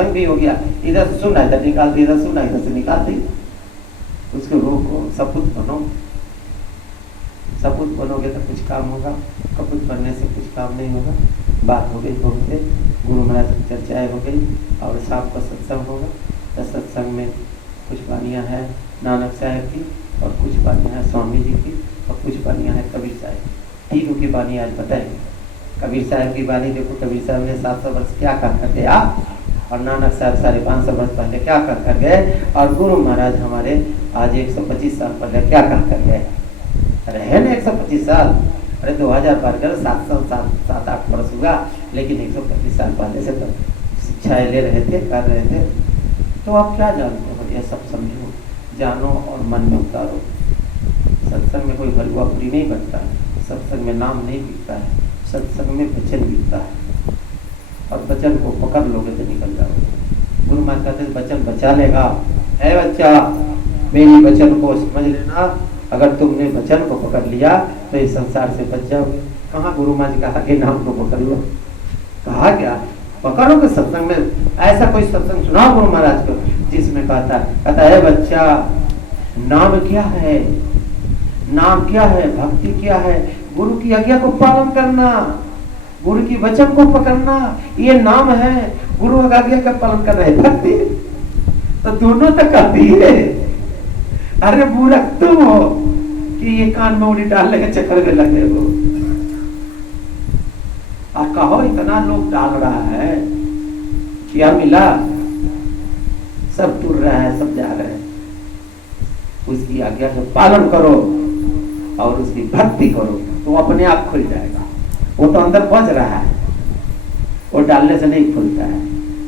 सत्संग भी हो गया, इधर से सुना इधर निकाल दी, इधर सुना इधर से निकाल दी। उसको रोको, सपूत बनो। सपूत बनोगे तो कुछ काम होगा, कपूत बनने से कुछ काम नहीं होगा। बात हो गई बहुत, गुरु महाराज की चर्चाएँ हो गई और शाम को सत्संग होगा। तो सत्संग में कुछ वाणियाँ हैं नानक साहब की और कुछ वाणियाँ हैं स्वामी जी की और कुछ वाणियाँ हैं कबीर साहब। तीनों की वाणी आज बताएंगे। कबीर साहब की वाणी देखो, कबीर साहब ने 700 वर्ष क्या कर गया और नानक साहब 550 वर्ष पहले क्या कर गए, और गुरु महाराज हमारे आज 125 साल पहले क्या कर गए। अरे है ना 125 साल, अरे 2000 पार कर 7-8 वर्ष हुआ, लेकिन 125 साल पहले से तो शिक्षाएं ले रहे थे, कर रहे थे। तो आप क्या जानते हो, ये सब समझो, जानो और मन में उतारो। सत्संग में कोई हलवा पूरी नहीं बनता है, सत्संग में नाम नहीं बिकता है, सत्संग में वचन बिकता है। और वचन को पकड़ लोगे तो निकल जाओगे। गुरु महाराज कहते हैं वचन बचा लेगा। है बच्चा, मेरी वचन को समझ लेना, अगर तुमने वचन को पकड़ लिया तो इस संसार से बच जाओगे। कहाँ गुरु महाराज कहा कि नाम को पकड़ लो, कहा क्या पकड़ोगे। सत्संग में ऐसा कोई सत्संग सुनाओ गुरु महाराज को जिसमें कहता है बच्चा नाम क्या है, नाम क्या है, भक्ति क्या है, गुरु की आज्ञा को पालन करना, गुरु की वचन को पकड़ना, ये नाम है। गुरु की आज्ञा का पालन कर रहे भक्ति, तो दोनों तक आती है। अरे मूर्ख तुम हो कि ये कान में उंगली डालने के चक्कर में लगे हो। और कहो इतना लोग डाल रहा है, क्या मिला, सब टूट रहा है, सब जा रहे हैं। उसकी आज्ञा का पालन करो और उसकी भक्ति करो तो अपने आप खुल जाएगा। वो तो अंदर बज रहा है, वो डालने से नहीं खुलता है,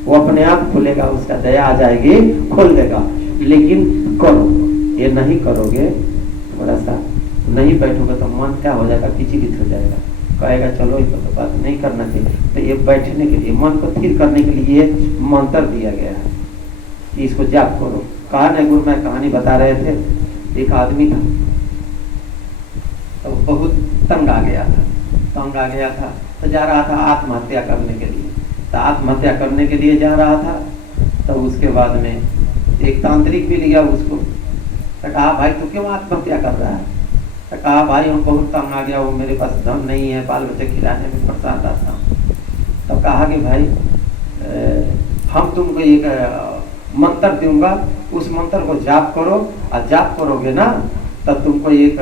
वो अपने आप खुलेगा, उसका दया आ जाएगी, खोल देगा। लेकिन करो, ये नहीं करोगे, थोड़ा सा नहीं बैठोगे तो मन क्या हो जाएगा, विचलित हो जाएगा, कहेगा चलो ये तो बात नहीं करना चाहिए। तो ये बैठने के लिए, मन को स्थिर करने के लिए मंत्र दिया गया है कि इसको जाप करो। कहा नहीं गुरु मैं कहानी बता रहे थे, एक आदमी था तो बहुत तंग आ गया था, तो जा रहा था आत्महत्या करने के लिए। तो आत्महत्या करने के लिए जा रहा था, तो उसके बाद में एक तांत्रिक भी लिया उसको। तो कहा भाई तू क्यों आत्महत्या कर रहा है। तो कहा भाई हम बहुत तंग आ गया, वो मेरे पास धन नहीं है, बाल बच्चे खिलाने में परेशान रहता हूँ। तो कहा कि भाई हम तुमको एक मंत्र दूंगा, उस मंत्र को जाप करो, और जाप करोगे ना तब तुमको एक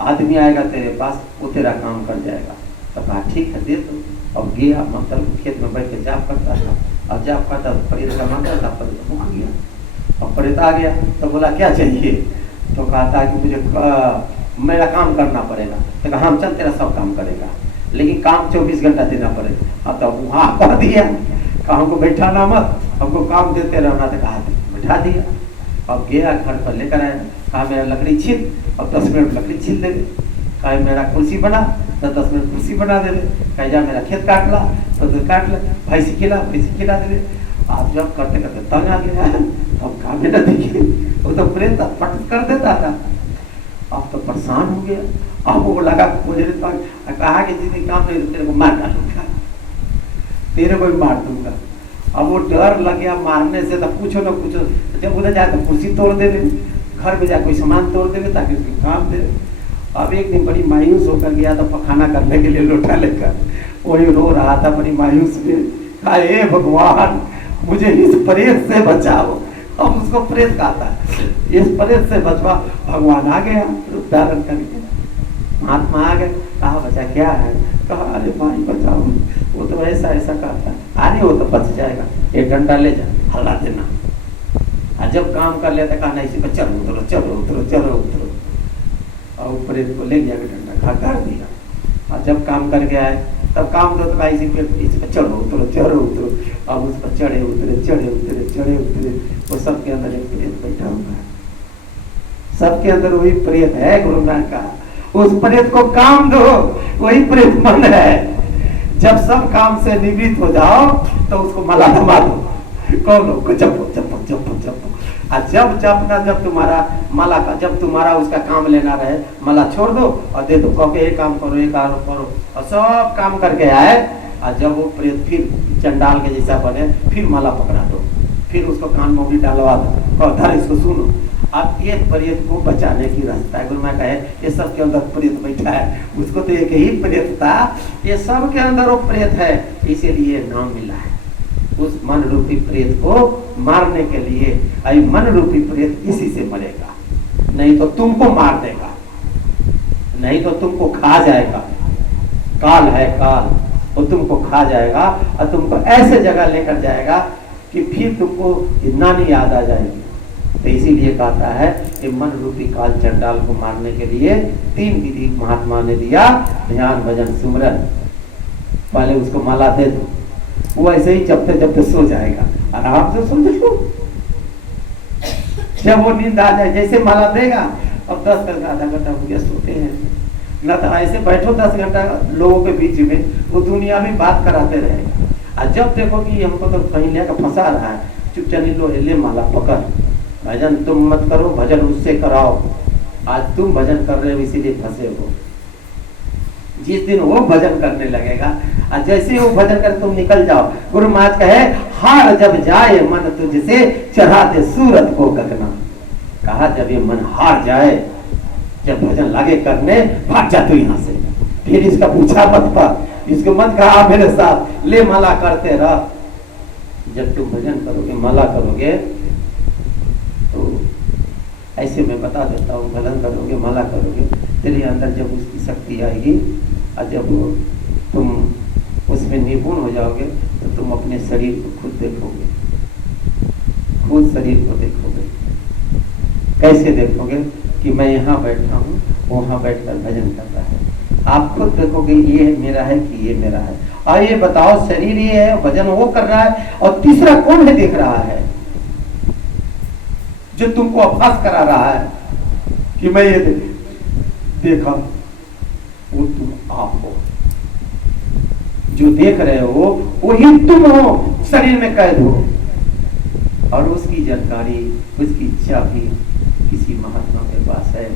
आदमी आएगा तेरे पास, वो तेरा काम कर जाएगा। तो कहा ठीक है दे दो। और गया मंत्र खेत में बैठ के जाप करता था, और जाप करता तो प्रेत का मंत्र था, प्रेत मुक गया और प्रेत आ गया। तो बोला क्या चाहिए, तो कहता कि मुझे मेरा काम करना पड़ेगा। तो कहा हम चल तेरा सब काम करेगा, लेकिन काम 24 घंटा देना पड़ेगा। अब तो वहाँ कह दिया हमको बैठाना मत, हमको काम देते रहना। तो कहा बैठा दिया। अब गया घर पर लेकर आया, कहा मेरा लकड़ी छील, और 10 मिनट लकड़ी छील दे। कहा मेरा कुर्सी बना, तो 10 मिनट कुर्सी बना दे। कहा जा मेरा खेत काट ला, तो काट ला, भैंसी खिला दे। आप जब करते करते तंग आ गया, अब काम में न देखिए, वो तो प्रेत पट कर देता था। अब तो परेशान हो गया, अब वो लगा मुझे कहा कि जितनी काम नहीं तेरे को मार डालूंगा, तेरे को भी मार दूंगा। अब वो डर लग गया मारने से, तो पूछो ना पूछो, जब उधर जाए तो कुर्सी तोड़ देवे, घर में जाए कोई सामान तोड़ देवे ताकि उसकी काम दे। अब एक दिन बड़ी मायूस होकर गया तो पखाना करने के लिए लोटा लेकर वही रो रहा था बड़ी मायूस में। कहा हे भगवान मुझे इस प्रेत से बचाओ। अब उसको प्रेत कहा था, इस प्रेत से बचवा। भगवान आ गया उद्धारण करके, महात्मा आ गए। कहा बचा क्या है, कहा अरे भाई बचाओ, वो तो ऐसा करता है। अरे वो तो बच जाएगा, एक डंडा ले जा हल्ला देना। और जब काम कर लेता कहा इसी पर चलो उतरो चलो उतरो चलो उतरो, और प्रेत को ले गया डंडा खा कर दिया। और जब काम कर गया है तब काम दो, तो इसी पर चलो उतरो। अब उस पर चढ़े उतरे। वो सबके अंदर एक प्रेत बैठा हुआ है, सबके अंदर वही प्रेत है। गुरु नानक का उस प्रेत को काम दो, वही प्रेत मन है। जब सब काम से निवृत्त हो जाओ तो उसको मला थमा दो, कौन लोग जपो। जब तुम्हारा मला का, जब तुम्हारा उसका काम लेना रहे, मला छोड़ दो और दे दो, कहो ये काम करो, और सब काम करके आए और जब वो प्रेत फिर चंडाल के जैसा बने फिर माला पकड़ा दो, फिर उसको कान में उंगली डालवा दो और धर इसको सुनो। अब ये प्रेत को बचाने की रास्ता है। गुरु माँ कहे ये सब के अंदर प्रेत बैठा है, उसको तो एक ही प्रेत था, ये सब के अंदर वो प्रेत है, इसीलिए नाम मिला है। उस मन रूपी प्रेत को मारने के लिए आई मन रूपी प्रेत इसी से मरेगा, नहीं तो तुमको मार देगा, नहीं तो तुमको खा जाएगा। काल है काल, वो तुमको खा जाएगा और तुमको ऐसे जगह लेकर जाएगा कि फिर तुमको नानी याद आ जाएगी। तो इसीलिए कहता है कि मन रूपी काल चंडाल को मारने के लिए 3 विधि महात्मा ने दिया, ध्यान भजन सिमरन। पहले उसको माला दे दो, वो ऐसे ही जपते जपते सो जाएगा, आराम से सो जाओ। जब वो नींद आ जाए, जैसे माला देगा अब 10 घंटा आधा घंटा हो गया सोते हैं, न तो ऐसे बैठो 10 घंटा लोगों के बीच में, वो दुनिया में बात कराते रहेगा। और जब देखो कि हमको तो कहीं लेकर फंसा रहा है, चुपचाप लो, ले माला पकड़, भजन तुम मत करो, भजन उससे कराओ। आज तुम भजन कर रहे हो इसीलिए फंसे हो। जिस दिन वो भजन करने लगेगा और जैसे वो भजन कर तुम निकल जाओ। गुरु महाराज कहे हार जब जाए मन तुझसे चढ़ा दे सूरत को गगना। कहा जब ये मन हार जाए, जब भजन लगे करने, भाग जा तू यहाँ से, फिर इसका पूछा मत पर, इसको मत कहा मेरे साथ ले माला करते रह। जब तुम भजन करोगे, माला करोगे, तो ऐसे मैं बता देता हूँ, भजन करोगे, माला करोगे, तेरे अंदर जब उसकी शक्ति आएगी और जब तुम उसमें निपुण हो जाओगे तो तुम अपने शरीर को खुद देखोगे, खुद शरीर को देखोगे। कैसे देखोगे कि मैं यहाँ बैठा हूँ, वहाँ बैठकर भजन कर रहा है। आप खुद देखोगे ये मेरा है कि ये मेरा है। और ये बताओ, शरीर ये है, भजन वो कर रहा है, और तीसरा कौन है देख रहा है जो तुमको अभ्यास करा रहा है कि मैं ये देखा, वो तुम आप हो। जो देख रहे हो वो ही तुम हो, शरीर में कैद हो। और उसकी जानकारी, उसकी चाबी किसी महात्मा के पास है,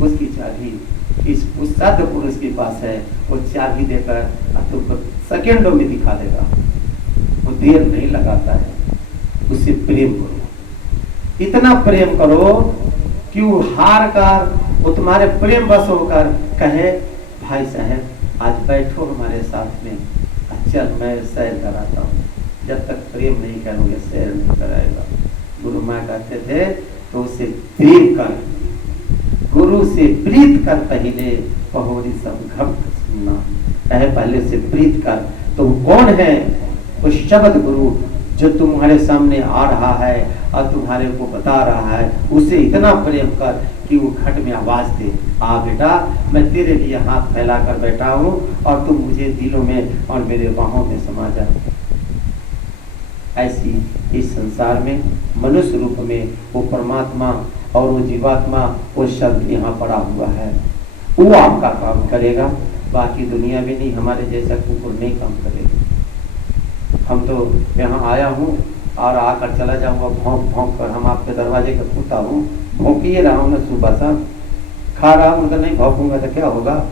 उसकी चाबी उस साध पुरुष के पास है। वो चाबी देकर तुमको सेकेंडों में दिखा देगा, वो देर नहीं लगाता है। उससे प्रेम करो, इतना प्रेम करो कि वो हार कर, वो तुम्हारे प्रेम बस होकर कहे भाई साहब आज बैठो हमारे साथ में, चल मैं सैर कराता हूँ। जब तक प्रेम नहीं करोगे सैर नहीं कराएगा। गुरु माँ कहते थे तो उसे प्रेम कर, गुरु से प्रीत कर, पहले पहोरी सब घट सुनना। कहे पहले से प्रीत कर। तो वो कौन है? वो शब्द गुरु जो तुम्हारे सामने आ रहा है और तुम्हारे को बता रहा है, उसे इतना प्रेम कर कि वो घट में आवाज दे, आ बेटा मैं तेरे लिए हाथ फैला कर बैठा हूँ और तुम मुझे दिलों में और मेरे बाहों में समा जा। ऐसी इस संसार में मनुष्य रूप में वो परमात्मा और वो जीवात्मा, वो शब्द यहाँ पड़ा हुआ है, वो आपका काम करेगा। बाकी दुनिया में नहीं, हमारे जैसा कुकुर नहीं काम करेगा। हम तो यहाँ आया हूँ और आकर चला जाऊंगा भौंक भौंक कर। हम आपके दरवाजे का कुत्ता हूँ, भौंकिए रहा हूँ ना सुबह शाम, खा रहा हूँ तो नहीं भौंकूंगा तो क्या होगा।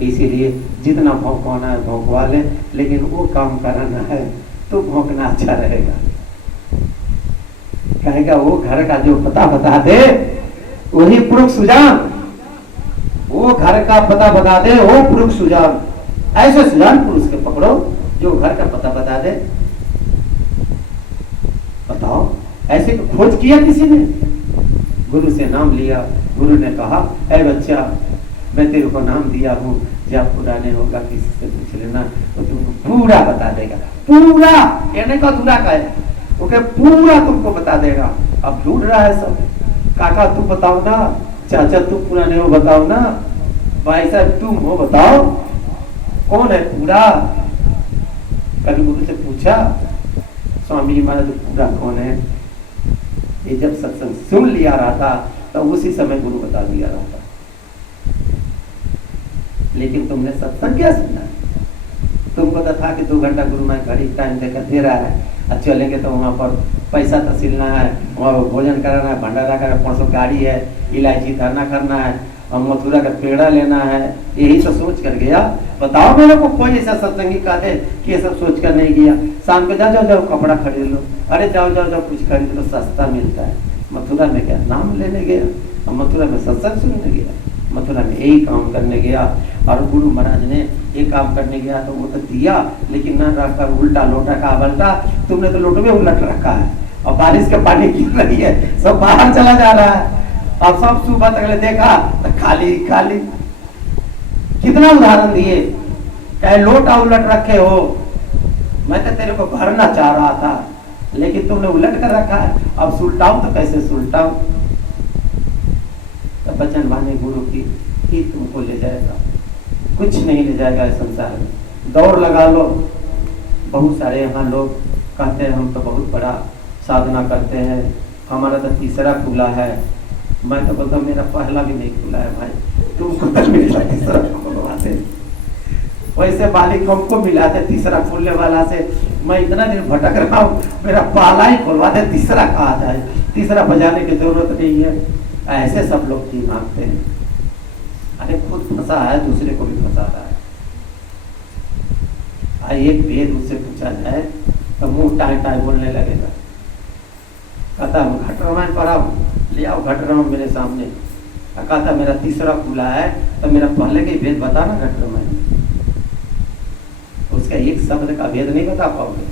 इसीलिए जितना भौंकवाना है भौंकवा ले, लेकिन वो काम कराना है तो भौंकना अच्छा रहेगा। कहेगा वो घर का जो पता बता दे वही पुरुष सुजान, वो घर का पता बता दे वो पुरुष सुजान। ऐसे सुजान पुरुष के पकड़ो जो घर का पता बता दे। बताओ ऐसे तो खोज किया किसी ने? गुरु से नाम लिया, गुरु ने कहा ऐ बच्चा मैं तेरे को नाम दिया हूँ, जब पुराने होगा किसी से पूछ लेना तो तुमको पूरा बता देगा। पूरा कहने का दूरा का है, ओके पूरा तुमको बता देगा। अब ढूंढ रहा है सब, काका तू बताओ ना, चाचा तू पुराने हो बताओ ना, भाई साहब तुम हो बताओ कौन है पूरा। कभी गुरु से पूछा स्वामी जी महाराज पूरा कौन है? ये जब सत्संग सुन लिया रहा था तो उसी समय गुरु बता दिया रहा था। लेकिन तुमने सत्संग क्या सुना? तुमको तो था कि 2 घंटा गुरु माँ घड़ी टाइम देकर दे रहा है, अब चलेंगे तो वहाँ पर पैसा तहसीलना है, वहाँ भोजन कराना है, भंडारा करना, 500 गाड़ी है, इलायची धरना करना है और मथुरा का पेड़ा लेना है, यही तो सोच कर गया। बताओ मेरे को कोई ऐसा सत्संगी का दे कि ये सब सोच कर नहीं गया। शाम को जाओ जाओ जाओ कपड़ा खरीद लो, अरे जाओ जाओ जाओ कुछ खरीद लो, सस्ता मिलता है। मथुरा में क्या नाम लेने गया, और मथुरा में सत्संग सुनने गया, मथुरा में यही काम करने गया। और गुरु महाराज ने ये काम करने गया तो वो तो दिया, लेकिन न रखकर उल्टा लोटा का बल्टा, तुमने तो लोटे में उलट रखा है, और बारिश के पानी गिर रही है, सब बाहर चला जा रहा है। अब सब सुबह तक देखा तो खाली खाली। कितना उदाहरण दिए, चाहे लोटा उलट रखे हो, मैं तो तेरे को भरना चाह रहा था लेकिन तुमने उलट कर रखा है, अब सुलटाऊं तो कैसे सुलटाऊं। तो बचन वाणी गुरु की ही तुमको ले जाएगा, कुछ नहीं ले जाएगा इस संसार में। दौड़ लगा लो। बहुत सारे यहाँ लोग कहते हैं हम तो बहुत बड़ा साधना करते हैं, हमारा तो तीसरा खुला है। मैं तो बोलता मेरा पहला भी नहीं खुला है भाई, तुमको तो मेरा तीसरा खुलवाते। वैसे मालिक हमको मिला था तीसरा खुलने वाला से, मैं इतना दिन भटक रहा हूँ, मेरा पहला ही खुलवाते, तीसरा कहा जाए, तीसरा बजाने की जरूरत नहीं है। ऐसे सब लोग जी मांगते हैं। अरे खुद फंसा है, दूसरे को भी फंसाता है। एक वेद उससे पूछा जाए तो मुंह टाई टाई बोलने लगेगा। कहता हूँ घट रामायण पढ़ाओ, ले आओ घट रामायण मेरे सामने। कहता मेरा तीसरा खुला है तो मेरा पहले के वेद बता ना घट रामायण। उसका एक शब्द का भेद नहीं बता पाओगे।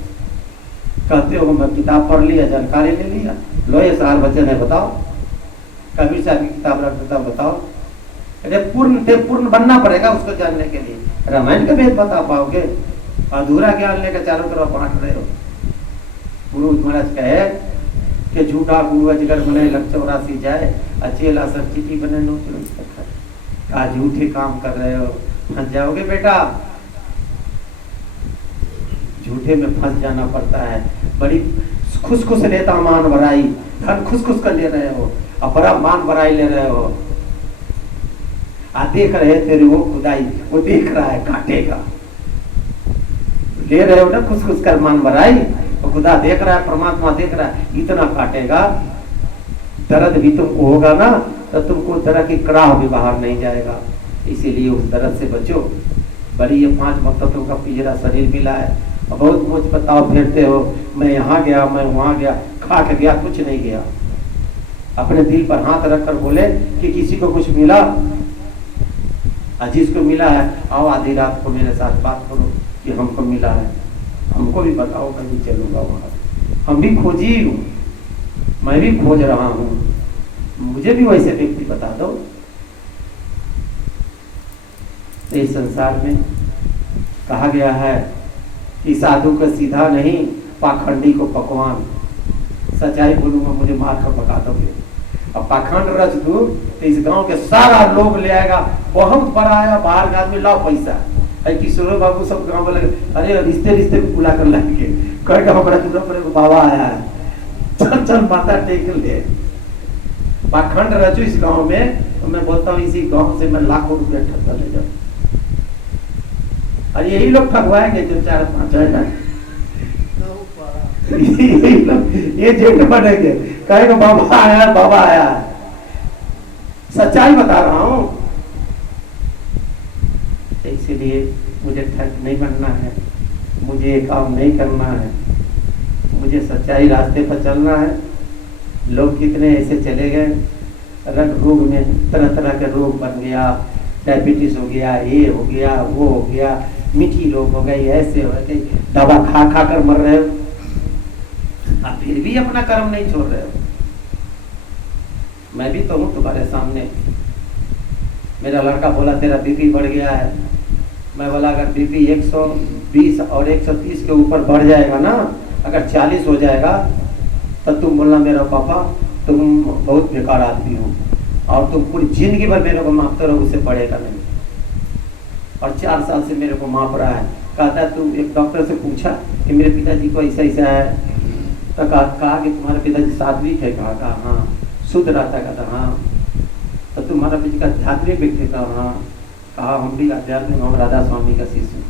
कहते हो मैं किताब पढ़ लिया, जानकारी ले लिया, लो ये 4 वचन है बताओ, कबीर साहब की किताब रख देता बताओ। अरे पूर्ण बनना पड़ेगा उसको जानने के लिए। रामायण का भेद बता पाओगे? अधूरा ज्ञान लेकर चारों तरफ बांट रहे हो। गुरु महाराज कहे कि झूठा गुरु अजगर बने लख 84 जाए, अचेला सब चिटी बने नो का झूठे काम कर रहे हो, फंस जाओगे बेटा। झूठे में फंस जाना पड़ता है। बड़ी खुश खुश लेता मान भराई, धन खुश खुश कर ले रहे हो, और बड़ा मान भराई ले रहे हो। देख रहे तेरे वो खुदाई, वो देख रहा है काटेगा। ले रहे हो ना खुश खुश कर मान भराई, तो खुदा देख रहा है, परमात्मा देख रहा है, इतना काटेगा। दर्द भी तुमको होगा ना तो तुमको तरह की कराह भी बाहर नहीं जाएगा। इसीलिए उस दर्द से बचो। बड़ी ये 5 भक्तों का पिजरा शरीर मिला है, और बहुत मुझ बताओ फिरते हो, मैं यहाँ गया, मैं वहां गया, खा के गया, कुछ नहीं गया। अपने दिल पर हाथ रखकर बोले कि किसी को कुछ मिला, जिसको मिला है आओ आधी रात को मेरे साथ बात करो कि हमको मिला है, हमको भी बताओ, मैं भी चलूंगा वहां। हम भी खोजी हूँ, मैं भी खोज रहा हूँ, मुझे भी वैसे व्यक्ति बता दो। इस संसार में कहा गया है कि साधु का सीधा नहीं, पाखंडी को पकवान। सच्चाई बोलूंगा मुझे मार कर पका दोगे। अब पाखंड रच दूं तो इस गांव के सारा लोग ले आएगा, बहुत बड़ा आया बाहर का आदमी, लाओ पैसा। किशोर बाबू सब गांव वाले अरे रिश्ते रिश्ते को बुला कर लाएंगे, कहेगा हमारा दूसरा पर बाबा आया है, चल चल माता टेक ले। पाखंड रचो इस गांव में, तो मैं बोलता हूँ इसी गांव से मैं लाखों रुपया ठग ले जाऊँ। और यही लोग ठगवाएंगे जो 4-5 आएगा, ये जेठ बनेंगे, कहेगा बाबा आया, बाबा आया। सच्चाई बता रहा हूं। इसीलिए मुझे ठग नहीं बनना है, मुझे ये काम नहीं करना है, मुझे सच्चाई रास्ते पर चलना है। लोग कितने ऐसे चले गए, रंग रोग में तरह तरह के रोग बन गया, डायबिटीज हो गया, ये हो गया, वो हो गया, मीठी रोग हो गई, ऐसे हो गई, दवा खा खा कर मर रहे हो, आप फिर भी अपना कर्म नहीं छोड़ रहे हो। मैं भी तो हूं तुम्हारे सामने। मेरा लड़का बोला तेरा बीपी बढ़ गया है, मैं बोला अगर बीपी 120 और 130 के ऊपर बढ़ जाएगा ना, अगर 40 हो जाएगा तो तुम बोलना मेरा पापा तुम बहुत बेकार आदमी हो, और तुम पूरी जिंदगी भर मेरे को मापते रहो, उससे बढ़ेगा नहीं। और 4 साल से मेरे को माप रहा है। कहता तू एक डॉक्टर से पूछा कि मेरे पिताजी को ऐसा ऐसा है, तो कहा कि तुम्हारे पिताजी सात्विक है, कहा हाँ। शुद्ध रहता, कहता हाँ। तो तुम्हारा पिता आध्यात्मिक व्यक्ति था, हाँ। कहा हम भी आध्यात्मिक, हम राधा स्वामी का शिष्य।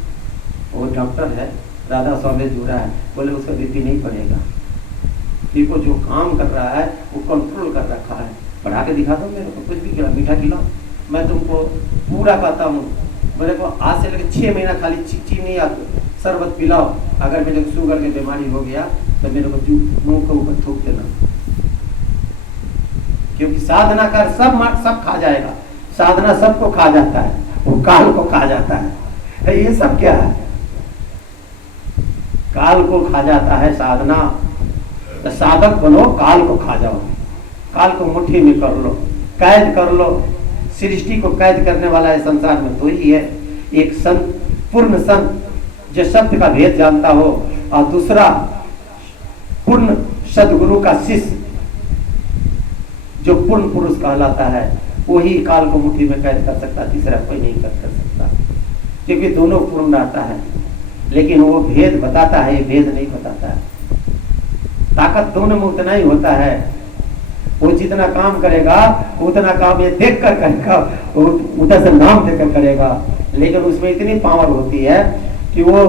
वो डॉक्टर है, राधा स्वामी जुड़ा है। बोले उसका बीपी नहीं बढ़ेगा, देखो जो काम कर रहा है वो कंट्रोल कर रखा है। बढ़ा के दिखा दो मेरे को, कुछ भी खिला, मीठा खिलाओ, मैं तुमको पूरा कहता हूँ, मेरे को आज से लेकर 6 महीना खाली चीनी या शरबत पिलाओ, अगर मेरे को शुगर की बीमारी हो गया तो मेरे को मुंह के ऊपर थूक देना, क्योंकि साधना कर सब खा जाएगा। साधना सबको खा जाता है, वो काल को खा जाता है। ये सब क्या है? काल को खा जाता है साधना। तो साधक बनो, काल को खा जाओ, काल को मुट्ठी में कर लो, कैद कर लो। सृष्टि को कैद करने वाला है संसार में तो ही है, एक संत, पूर्ण संत जो शब्द का भेद जानता हो, और दूसरा पूर्ण सदगुरु का शिष्य जो पूर्ण पुरुष कहलाता है, वही काल को मुट्ठी में कैद कर सकता, तीसरा कोई नहीं कर सकता, क्योंकि दोनों पूर्ण रहता है। लेकिन वो भेद बताता है, ये भेद नहीं बताता है। ताकत दोनों में उतना ही होता है, वो जितना काम करेगा उतना काम ये देख कर करेगा, उधर से नाम देकर करेगा, लेकिन उसमें इतनी पावर होती है कि वो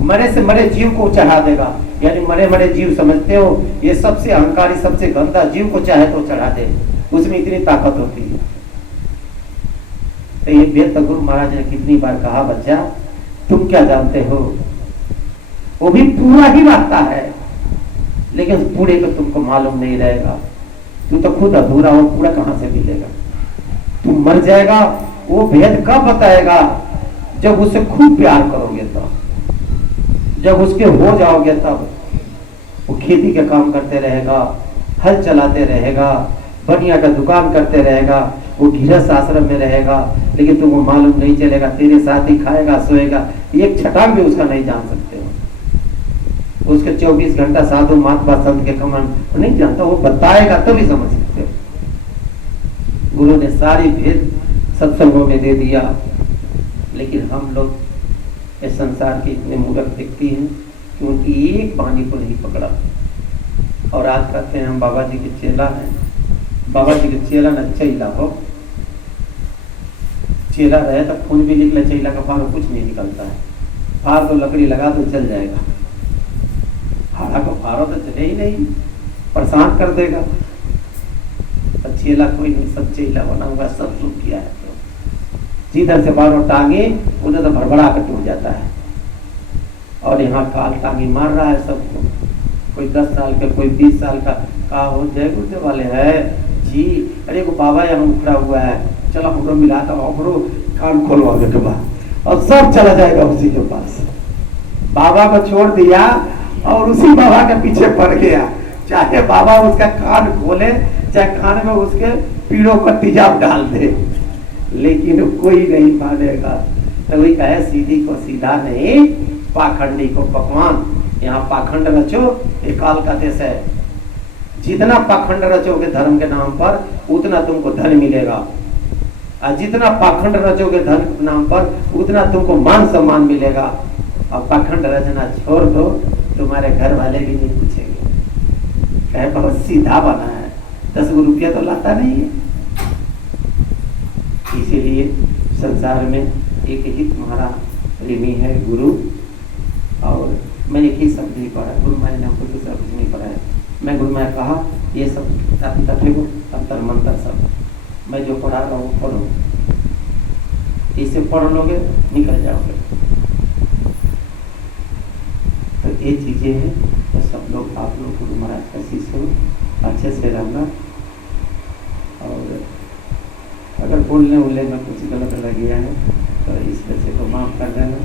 मरे से मरे जीव को चढ़ा देगा। यानी मरे मरे जीव समझते हो, ये सबसे अहंकारी सबसे गंदा जीव को चाहे तो चढ़ा दे, उसमें इतनी ताकत होती है। तो ये वेद तो गुरु महाराज ने कितनी बार कहा, बच्चा तुम क्या जानते हो, वो भी पूरा ही बांटता है, लेकिन पूरे को तुमको मालूम नहीं रहेगा। तू तो खुद अधूरा हो, पूरा कहां से मिलेगा? तू मर जाएगा, वो भेद कब बताएगा? जब उससे खूब प्यार करोगे तब, जब उसके हो जाओगे तब। वो खेती के काम करते रहेगा, हल चलाते रहेगा, बढ़िया का दुकान करते रहेगा, वो गृहस्थ आश्रम में रहेगा, लेकिन तुमको मालूम नहीं चलेगा, तेरे साथ ही खाएगा सोएगा, एक छटांग भी उसका नहीं जान सकते हो। उसके 24 घंटा साधु महात्मा संत के कमन नहीं जानता, वो बताएगा तो भी समझ सकते हो। गुरु ने सारी भेद सत्संगों में दे दिया, लेकिन हम लोग इस संसार के इतने मूर्ख दिखती हैं कि उनकी एक वाणी को नहीं पकड़ा। और आज कहते हैं हम बाबा जी के चेला हैं, बाबा जी के चेला न चेला हो, चेला रहे तो खून भी निकले, चेला का फार कुछ नहीं निकलता है। फार तो लकड़ी लगा तो जल जाएगा, हाड़ा को फारो तो चले ही नहीं, परेशान कर देगा। तो चेला कोई नहीं, सब चेला बना हुआ, सब सुख किया है। जिधर से बारों टांगे उधर तो भड़बड़ा कर टूट जाता है। और यहाँ काल टांगी मार रहा है सबको, कोई 10 साल का, कोई 20 साल का हो जय गुरुदेव वाले है जी, अरे वो बाबा यहाँ उखड़ा हुआ है, चलो हमको मिला था, हमको कान खोलवाने के बाद, और सब चला जाएगा उसी के पास। बाबा को छोड़ दिया और उसी बाबा के पीछे पड़ गया, चाहे बाबा उसका कान खोले, चाहे कान में उसके पीड़ों का तेजाब डाल दे, लेकिन कोई नहीं मानेगा। तो वही कहे, सीधी को सीधा नहीं, पाखंडी को पकवान। यहाँ पाखंड रचो, ये काल का देश है। जितना पाखंड रचोगे धर्म के नाम पर, उतना तुमको धन मिलेगा, और जितना पाखंड रचोगे धर्म के नाम पर, उतना तुमको मान सम्मान मिलेगा। और पाखंड रचना छोड़ दो, तुम्हारे घर वाले भी नहीं पूछेंगे, कहे बहुत सीधा बना है, 10 रुपया तो लाता नहीं है। इसीलिए संसार में एक ही तुम्हारा प्रेमी है, गुरु। और मैं एक ही शब्द ही पढ़ा, गुरु महाराज ने हमको दूसरा कुछ नहीं पढ़ाया। मैं गुरु महाराज कहा ये सब अंतर मंत्र सब मैं जो पढ़ा रहा हूँ पढ़ो, इसे पढ़ लोगे निकल जाओगे। तो ये चीजें हैं, तो सब लोग आप लोग गुरु महाराज का शिष्य हो, अच्छे से रहना। और अगर बोलने उलने में कुछ गलत लग गया है तो इस बच्चे को माफ़ कर देना,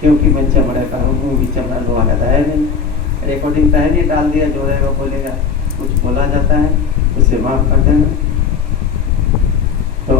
क्योंकि मैं चमड़े का हूँ, भी चमड़ा लोहा का है नहीं, रिकॉर्डिंग तो है नहीं, डाल दिया, जो रहेगा बोलेगा, कुछ बोला जाता है, उसे माफ़ कर देना।